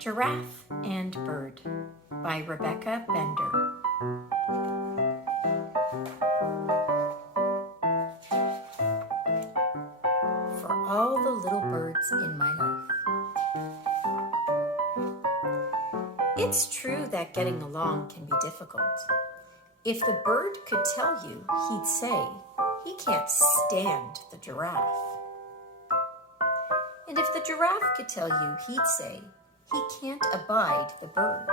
Giraffe and Bird by Rebecca Bender. For all the little birds in my life. It's true that getting along can be difficult. If the bird could tell you, he'd say he can't stand the giraffe. And if the giraffe could tell you, he'd say he can't abide the bird.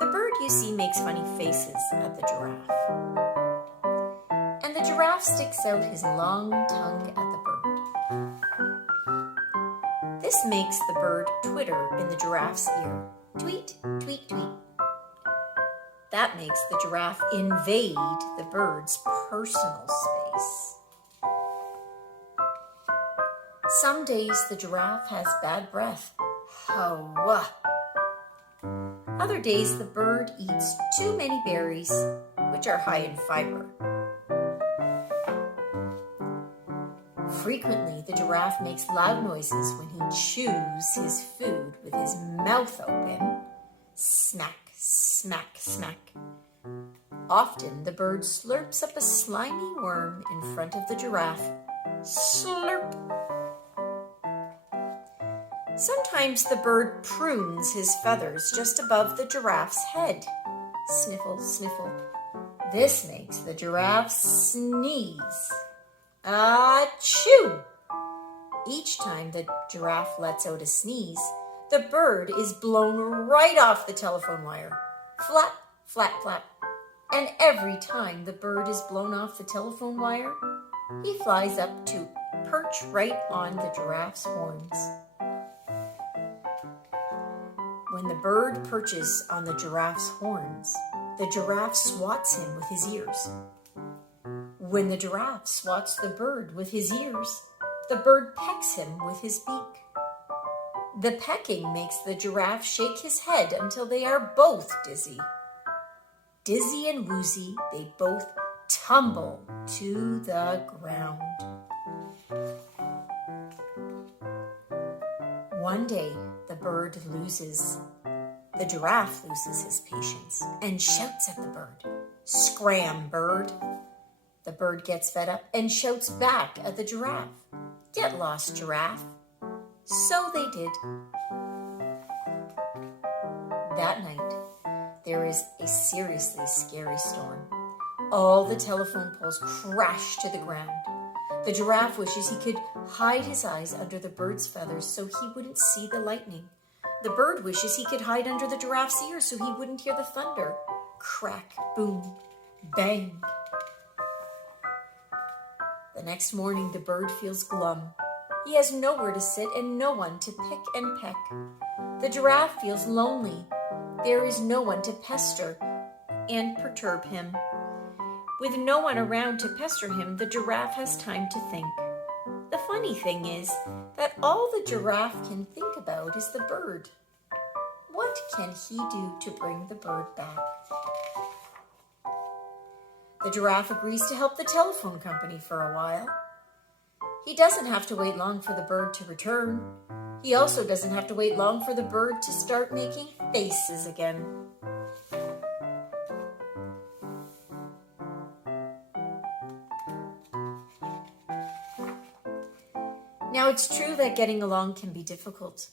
The bird, you see, makes funny faces at the giraffe. And the giraffe sticks out his long tongue at the bird. This makes the bird twitter in the giraffe's ear. Tweet, tweet, tweet. That makes the giraffe invade the bird's personal space. Some days the giraffe has bad breath. Howah! Other days the bird eats too many berries, which are high in fiber. Frequently, the giraffe makes loud noises when he chews his food with his mouth open. Smack, smack, smack. Often the bird slurps up a slimy worm in front of the giraffe. Slurp. Sometimes the bird prunes his feathers just above the giraffe's head. Sniffle, sniffle. This makes the giraffe sneeze. Achoo! Each time the giraffe lets out a sneeze, the bird is blown right off the telephone wire. Flap, flap, flap. And every time the bird is blown off the telephone wire, he flies up to perch right on the giraffe's horns. When the bird perches on the giraffe's horns, the giraffe swats him with his ears. When the giraffe swats the bird with his ears, the bird pecks him with his beak. The pecking makes the giraffe shake his head until they are both dizzy. Dizzy and woozy, they both tumble to the ground. One day, the giraffe loses his patience and shouts at the bird. Scram, bird! The bird gets fed up and shouts back at the giraffe. Get lost, giraffe. So they did. That night, there is a seriously scary storm. All the telephone poles crash to the ground. The giraffe wishes he could hide his eyes under the bird's feathers so he wouldn't see the lightning. The bird wishes he could hide under the giraffe's ears so he wouldn't hear the thunder. Crack, boom, bang. The next morning, the bird feels glum. He has nowhere to sit and no one to pick and peck. The giraffe feels lonely. There is no one to pester and perturb him. With no one around to pester him, the giraffe has time to think. The funny thing is that all the giraffe can think about is the bird. What can he do to bring the bird back? The giraffe agrees to help the telephone company for a while. He doesn't have to wait long for the bird to return. He also doesn't have to wait long for the bird to start making faces again. Now, it's true that getting along can be difficult.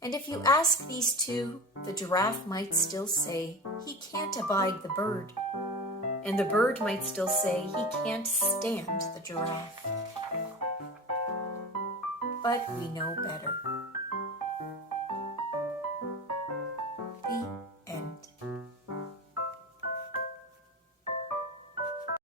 And if you ask these two, the giraffe might still say he can't abide the bird. And the bird might still say he can't stand the giraffe. But we know better.